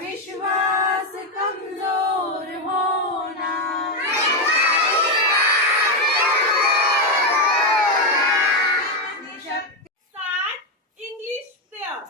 विश्वास कमजोर होना start English prayer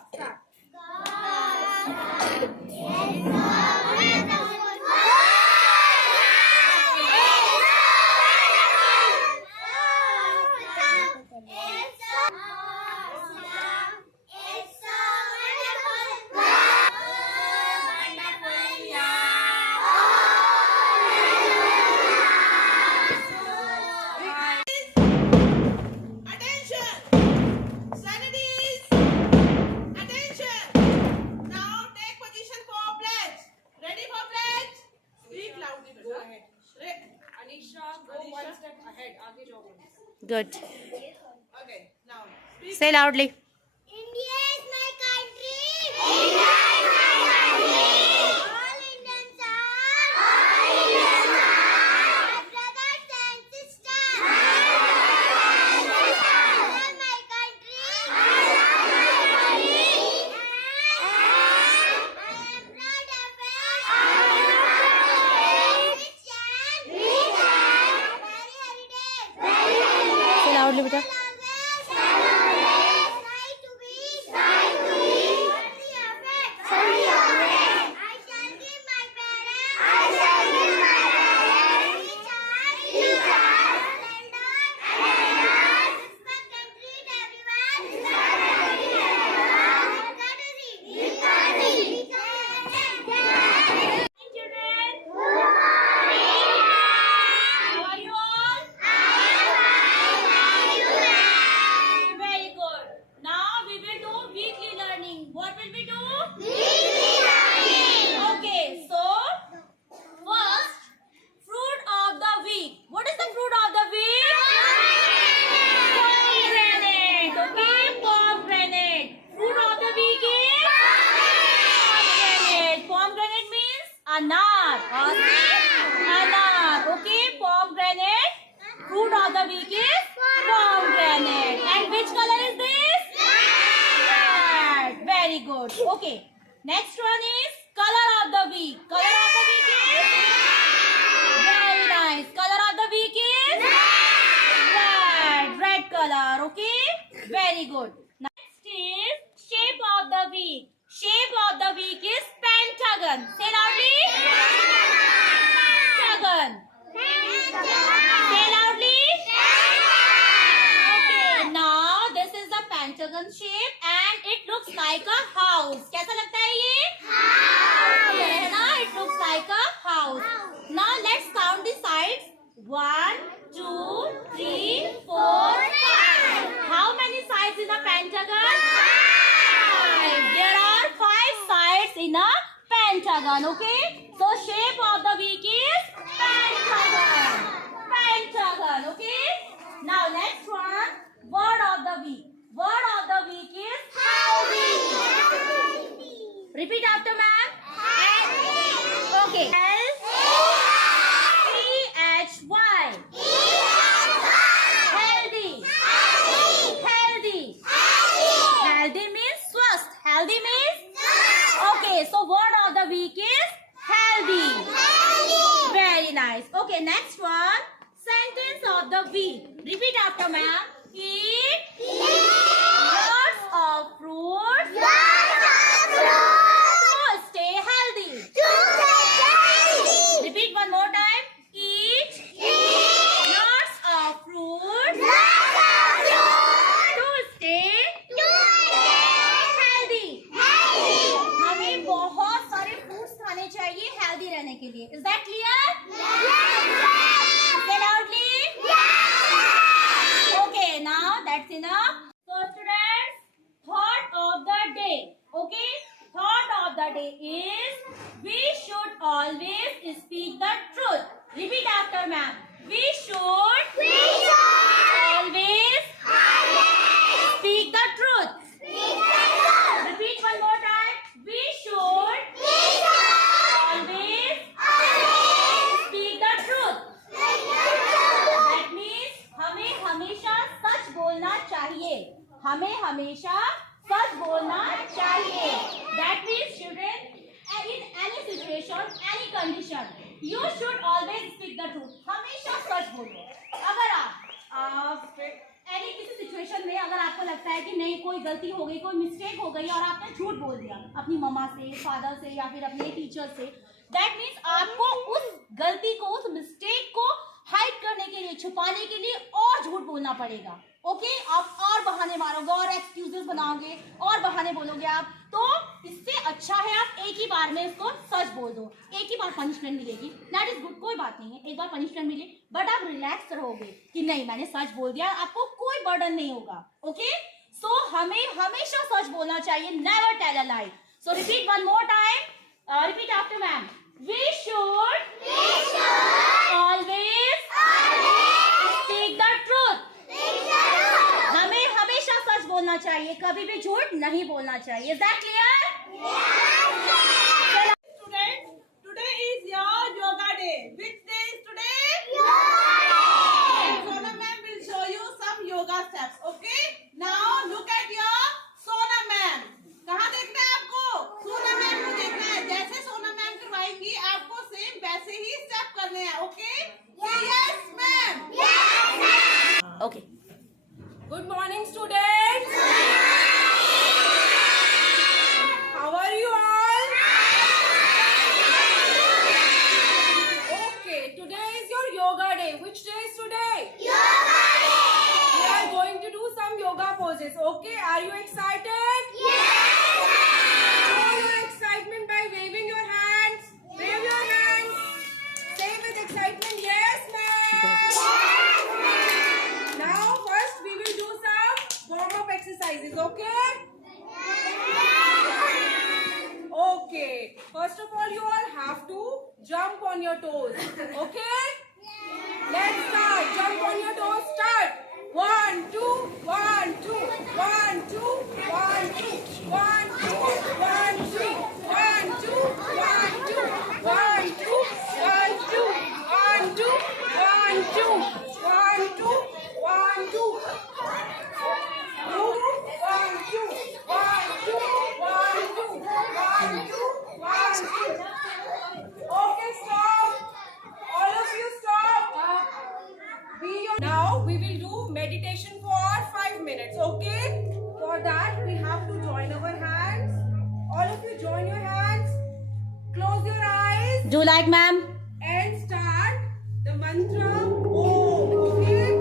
Good. Okay, now Say loudly. India is my country. India is my country. All Indians are. All Indians are. My brothers and sisters. My brothers and sisters. I love my country. I love my country. And I am proud of it. I am proud of it. Rich and very heritage. Very heritage. Say loudly, beta. What will we do? Weekly learning. Okay, so first, fruit of the week. What is the fruit of the week? Pomegranate. Okay, pomegranate. Fruit of the week is pomegranate. Pomegranate means anar. Anar. Okay, pomegranate. Fruit of the week is pomegranate. And which color is this? Very good. Okay. Next one is color of the week. Color of the week is very nice. Color of the week is red. Red color. Okay. Very good. Next is shape of the week. Shape of the week is pentagon. Say loudly. Pentagon. Say loudly. Okay. Now this is the pentagon shape and it looks like a house. कैसा लगता है ये? House. है ना? It looks like a house. Now let's count the sides. 1, 2, 3, 4, 5. How many sides in a pentagon? 5. There are 5 sides in a pentagon. Okay? So shape of the week is pentagon. Pentagon. Okay? Now next one. Word of the week. Word of the week is healthy. Repeat after ma'am. Okay. Healthy. Healthy. Healthy. Healthy means swasth. Healthy means? Okay. So word of the week is healthy. Very nice. Okay. Next one. Sentence of the week. Repeat after ma'am. Eat lots of fruits. To stay healthy. Repeat one more time. Eat lots of fruits. To stay healthy. हमें बहुत सारे fruits खाने चाहिए healthy रहने के लिए. Is that clear? Say loudly. Okay, now that's enough. So students, thought of the day. Okay, thought of the day is we should always speak the truth. Repeat after ma'am. We should always speak the truth. Repeat one more time. We should always speak the truth. That means हमें हमेशा सच बोलना चाहिए. हमें हमेशा सच बोलना चाहिए. That means children, in any situation, any condition, you should always speak the truth. हमेशा सच बोलो. अगर आप किसी सिचुएशन में अगर आपको लगता है कि नहीं कोई गलती हो गई, कोई मिस्टेक हो गई और आपने झूठ बोल दिया अपनी मम्मा से, फादर से या फिर अपने टीचर से, दैट मीन्स आपको उस गलती को, उस मिस्टेक को हाइड करने के लिए, छुपाने के लिए और झूठ बोलना पड़ेगा. ओके, आप और बहाने मारोगे और एक्सक्यूजेस बनाओगे और बहाने बोलोगे आप, तो इससे अच्छा है आप एक ही बार में इसको सच बोल दो. एक ही बार पनिशमेंट मिलेगी, दैट इज गुड, कोई बात नहीं है, एक बार पनिशमेंट मिले, बट आप रिलैक्स रहोगे कि नहीं मैंने सच बोल दिया, आपको कोई बर्डन नहीं होगा. ओके, सो हमें हमेशा सच बोलना चाहिए. Never tell a lie. So repeat one more time. Repeat after ma'am. We should always speak the truth. हमें हमेशा सच बोलना चाहिए, कभी भी झूठ नहीं बोलना चाहिए. Is that clear? Students, today is your yoga day. Which day is today? And Sona ma'am will show you some yoga steps. Okay? Now look at your Sona ma'am. कहाँ देखना है आपको? Sona ma'am को देखना है. जैसे Sona ma'am करवाएंगी आपको same वैसे ही स्टेप करने हैं. Okay? Say yes ma'am. Okay. Good morning students. How are you all? Okay, today is your yoga day. Which day is today? Yoga day. We are going to do some yoga poses. Okay, are you excited? Yes. Show your excitement by waving your hands. Wave your hands. Say with excitement, yes ma'am. Now first we will do some warm-up exercises. Okay? Okay. First of all, you all have to jump on your toes. Okay? Let's start. Jump on your toes. Start. 1, 2, 1, 2, 1, 2, 1, 2, 1, 2, 1, 3, 1, 2, 1, 2, 1, 2, 1, 2, 1, 2, 1, 2, 1, 2, 1, 2. Okay, stop. All of you stop. Now we will do meditation for 5 minutes. Okay? For that we have to join our hands. All of you join your hands. Close your eyes Do like ma'am. and start the mantra Om. Okay?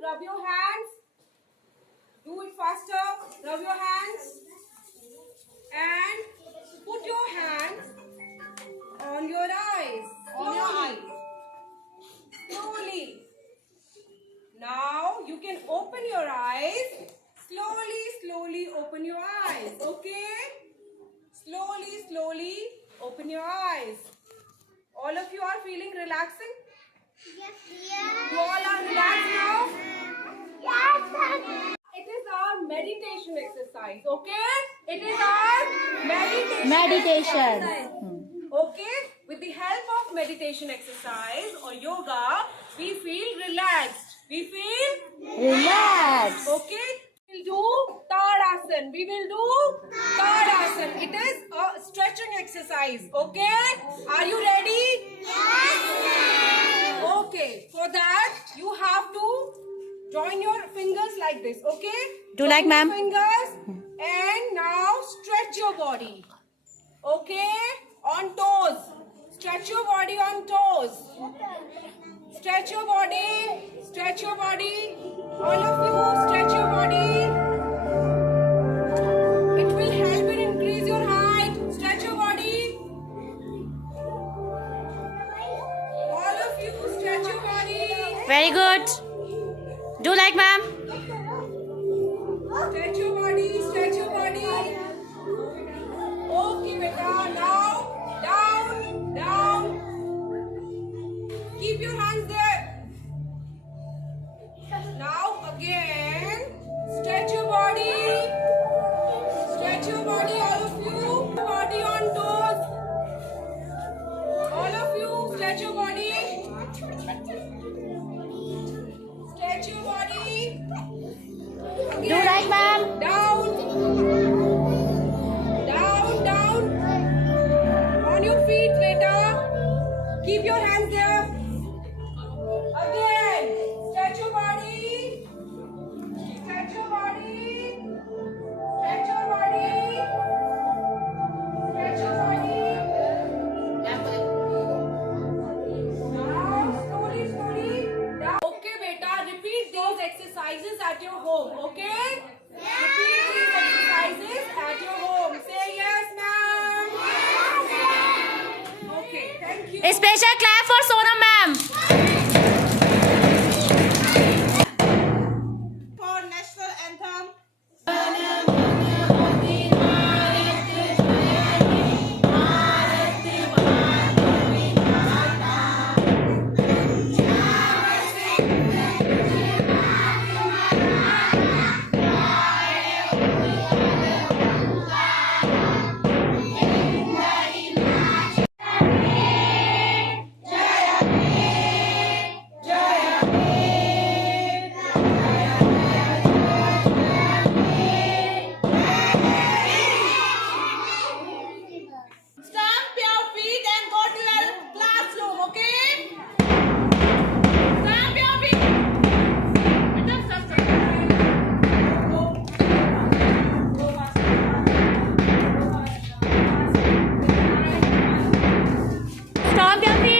Rub your hands. Do it faster. Rub your hands. And put your hands on your eyes. On your eyes. Slowly. Now you can open your eyes. Slowly, slowly open your eyes. Okay? Slowly, slowly open your eyes. All of you are feeling relaxing? You all are relaxed now? It is our meditation exercise, okay? It is our meditation exercise. Okay? With the help of meditation exercise or yoga, we feel relaxed. We feel Relax. okay? We will do Tadasana. We will do Tadasana. It is a exercise. Okay? Are you ready? Okay. For that, you have to join your fingers like this. Okay? Do Join like your ma'am. fingers and now stretch your body. Okay? On toes. Stretch your body on toes. Stretch your body. Stretch your body. All of you, stretch your body. It will help in increase your height. Stretch your body. All of you, stretch your body. Very good. Do like ma'am. Stretch your body. Stretch your body. Okay, beta. Now, down, down. Keep your hands there. Now again, stretch your body. Stretch your body, all of you. Body on toes. All of you, stretch your body. Stretch your body. Do Again. like ma'am. Down. Down, down. On your feet, beta. Keep your hands there. Again. Stretch your body. Stretch your body. Stretch your body. Stretch your body. Now, slowly, slowly. Down. Okay, beta. Repeat these exercises at your home. Okay? Repeat these exercises at your home. Say yes, ma'am. Okay, thank you. A special clap for Sonam ma'am. For national anthem. Stamp your feet and go to your classroom, okay? Stamp your feet. Stomp your feet.